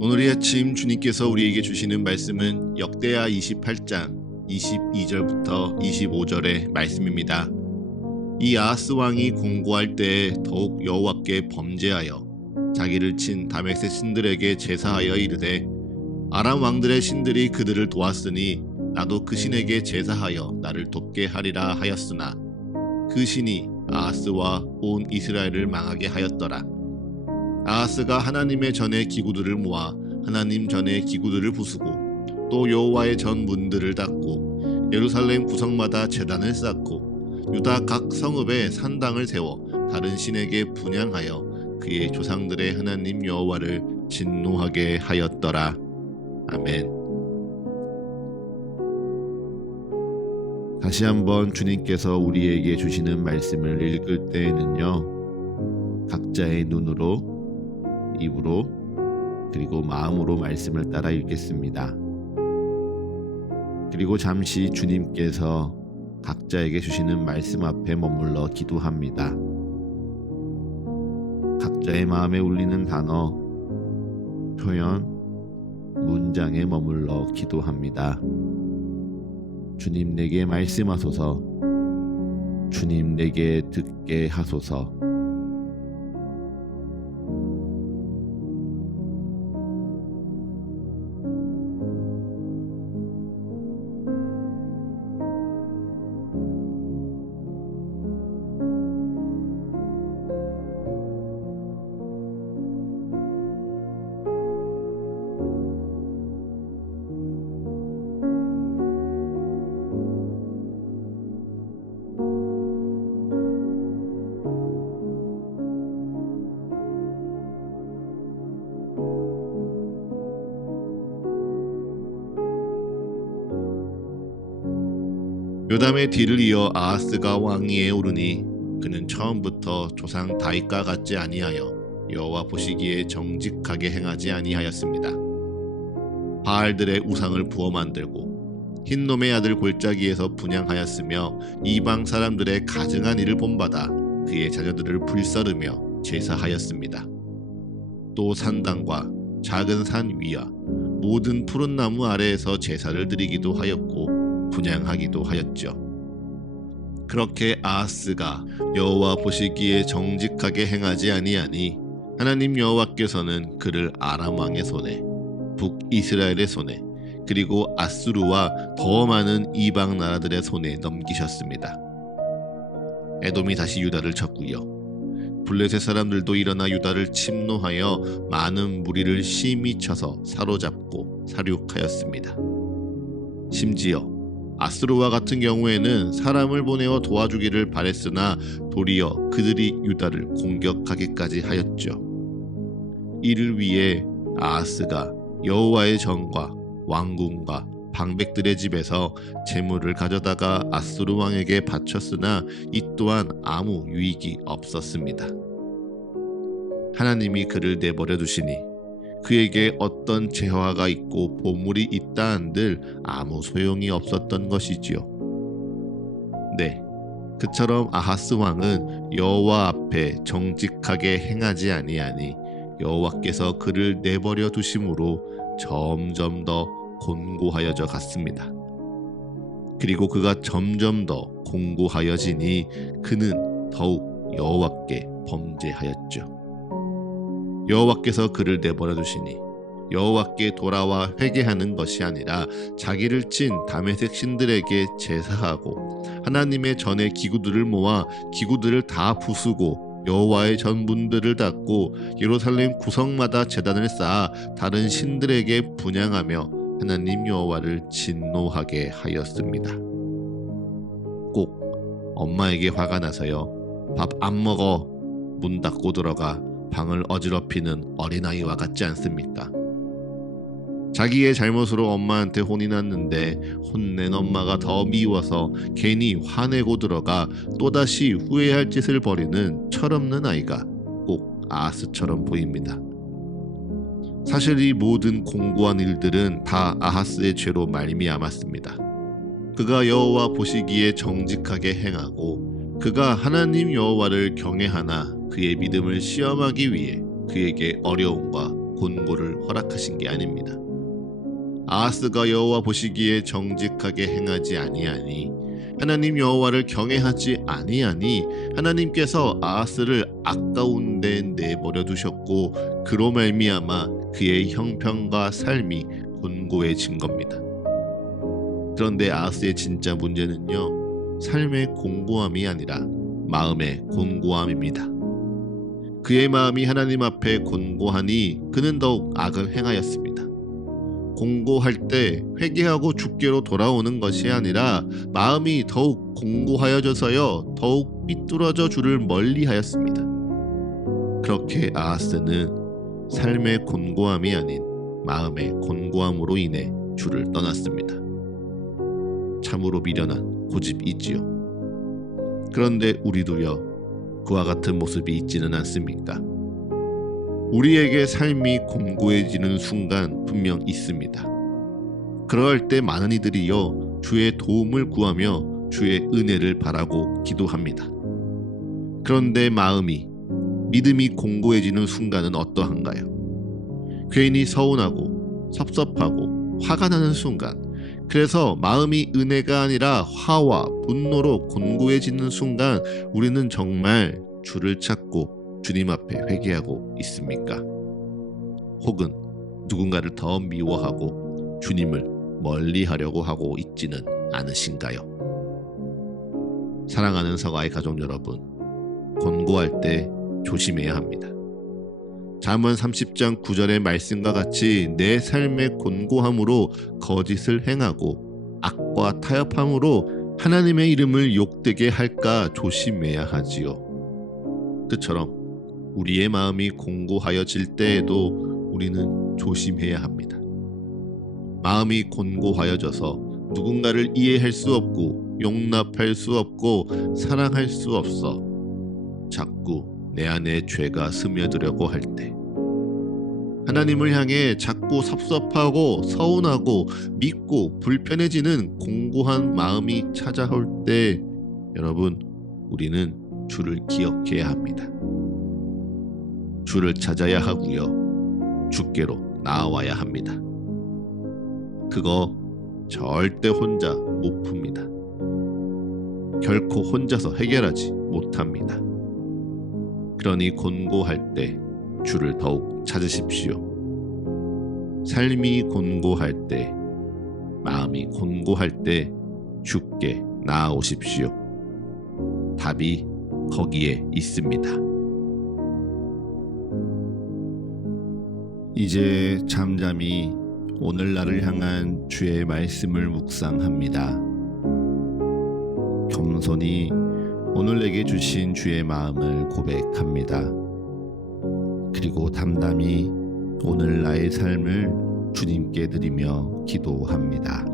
오늘 이 아침 주님께서 우리에게 주시는 말씀은 역대하 28장 22절부터 25절의 말씀입니다. 이 아하스 왕이 공고할 때에 더욱 여호와께 범죄하여 자기를 친 다메섹 신들에게 제사하여 이르되 아람 왕들의 신들이 그들을 도왔으니 나도 그 신에게 제사하여 나를 돕게 하리라 하였으나 그 신이 아하스와 온 이스라엘을 망하게 하였더라. 아하스가 하나님의 전에 기구들을 모아 하나님 전에 기구들을 부수고 또 여호와의 전 문들을 닫고 예루살렘 구성마다 제단을 쌓고 유다 각 성읍에 산당을 세워 다른 신에게 분양하여 그의 조상들의 하나님 여호와를 진노하게 하였더라. 아멘. 다시 한번 주님께서 우리에게 주시는 말씀을 읽을 때에는요. 각자의 눈으로 입으로 그리고 마음으로 말씀을 따라 읽겠습니다. 그리고 잠시 주님께서 각자에게 주시는 말씀 앞에 머물러 기도합니다. 각자의 마음에 울리는 단어, 표현, 문장에 머물러 기도합니다. 주님 내게 말씀하소서. 주님 내게 듣게 하소서. 요담의 뒤를 이어 아하스가 왕위에 오르니 그는 처음부터 조상 다윗과 같지 아니하여 여호와 보시기에 정직하게 행하지 아니하였습니다. 바알들의 우상을 부어 만들고 흰놈의 아들 골짜기에서 분양하였으며 이방 사람들의 가증한 일을 본받아 그의 자녀들을 불사르며 제사하였습니다. 또 산당과 작은 산 위와 모든 푸른 나무 아래에서 제사를 드리기도 하였고 분양하기도 하였죠. 그렇게 아하스가 여호와 보시기에 정직하게 행하지 아니하니 하나님 여호와께서는 그를 아람 왕의 손에 북이스라엘의 손에 그리고 아수르와 더 많은 이방 나라들의 손에 넘기셨습니다. 에돔이 다시 유다를 쳤고요. 블레셋 사람들도 일어나 유다를 침노하여 많은 무리를 심히 쳐서 사로잡고 사륙하였습니다. 심지어 아스루와 같은 경우에는 사람을 보내어 도와주기를 바랬으나 도리어 그들이 유다를 공격하기까지 하였죠. 이를 위해 아하스가 여호와의 전과 왕궁과 방백들의 집에서 재물을 가져다가 아스루 왕에게 바쳤으나 이 또한 아무 유익이 없었습니다. 하나님이 그를 내버려 두시니 그에게 어떤 재화가 있고 보물이 있다 한들 아무 소용이 없었던 것이지요. 네, 그처럼 아하스 왕은 여호와 앞에 정직하게 행하지 아니하니 여호와께서 그를 내버려 두심으로 점점 더 곤고하여져 갔습니다. 그리고 그가 점점 더 공고하여지니 그는 더욱 여호와께 범죄하였죠. 여호와께서 그를 내버려 두시니 여호와께 돌아와 회개하는 것이 아니라 자기를 친 다메섹 신들에게 제사하고 하나님의 전에 기구들을 모아 기구들을 다 부수고 여호와의 전문들을 닫고 예루살렘 구성마다 제단을 쌓아 다른 신들에게 분양하며 하나님 여호와를 진노하게 하였습니다. 꼭 엄마에게 화가 나서요. 밥 안 먹어. 문 닫고 들어가 방을 어지럽히는 어린아이와 같지 않습니까? 자기의 잘못으로 엄마한테 혼이 났는데 혼낸 엄마가 더 미워서 괜히 화내고 들어가 또다시 후회할 짓을 벌이는 철없는 아이가 꼭 아하스처럼 보입니다. 사실 이 모든 공고한 일들은 다 아하스의 죄로 말미암았습니다. 그가 여호와 보시기에 정직하게 행하고 그가 하나님 여호와를 경외하나 그의 믿음을 시험하기 위해 그에게 어려움과 곤고를 허락하신 게 아닙니다. 아하스가 여호와 보시기에 정직하게 행하지 아니하니 하나님 여호와를 경외하지 아니하니 하나님께서 아하스를 아까운 데 내버려 두셨고 그로 말미암아 그의 형편과 삶이 곤고해진 겁니다. 그런데 아하스의 진짜 문제는요. 삶의 공고함이 아니라 마음의 곤고함입니다. 그의 마음이 하나님 앞에 곤고하니 그는 더욱 악을 행하였습니다. 공고할 때 회개하고 죽게로 돌아오는 것이 아니라 마음이 더욱 공고하여져서요 더욱 삐뚤어져 주를 멀리하였습니다. 그렇게 아하스는 삶의 곤고함이 아닌 마음의 곤고함으로 인해 주를 떠났습니다. 참으로 미련한 고집이지요. 그런데 우리도요 그와 같은 모습이 있지는 않습니까? 우리에게 삶이 공고해지는 순간 분명 있습니다. 그럴 때 많은 이들이요 주의 도움을 구하며 주의 은혜를 바라고 기도합니다. 그런데 마음이 믿음이 공고해지는 순간은 어떠한가요? 괜히 서운하고 섭섭하고 화가 나는 순간 그래서 마음이 은혜가 아니라 화와 분노로 곤고해지는 순간 우리는 정말 주를 찾고 주님 앞에 회개하고 있습니까? 혹은 누군가를 더 미워하고 주님을 멀리 하려고 하고 있지는 않으신가요? 사랑하는 서가의 가족 여러분, 권고할 때 조심해야 합니다. 잠언 30장 9절의 말씀과 같이 내 삶의 곤고함으로 거짓을 행하고 악과 타협함으로 하나님의 이름을 욕되게 할까 조심해야 하지요. 그처럼 우리의 마음이 공고하여질 때에도 우리는 조심해야 합니다. 마음이 곤고하여져서 누군가를 이해할 수 없고 용납할 수 없고 사랑할 수 없어 자꾸 내 안에 죄가 스며들려고 할 때, 하나님을 향해 자꾸 섭섭하고 서운하고 믿고 불편해지는 공고한 마음이 찾아올 때, 여러분, 우리는 주를 기억해야 합니다. 주를 찾아야 하고요. 주께로 나와야 합니다. 그거 절대 혼자 못 풉니다. 결코 혼자서 해결하지 못합니다. 그러니 곤고할 때 주를 더욱 찾으십시오. 삶이 곤고할 때, 마음이 곤고할 때 주께 나아오십시오. 답이 거기에 있습니다. 이제 잠잠히 오늘날을 향한 주의 말씀을 묵상합니다. 겸손히 오늘 내게 주신 주의 마음을 고백합니다. 그리고 담담히 오늘 나의 삶을 주님께 드리며 기도합니다.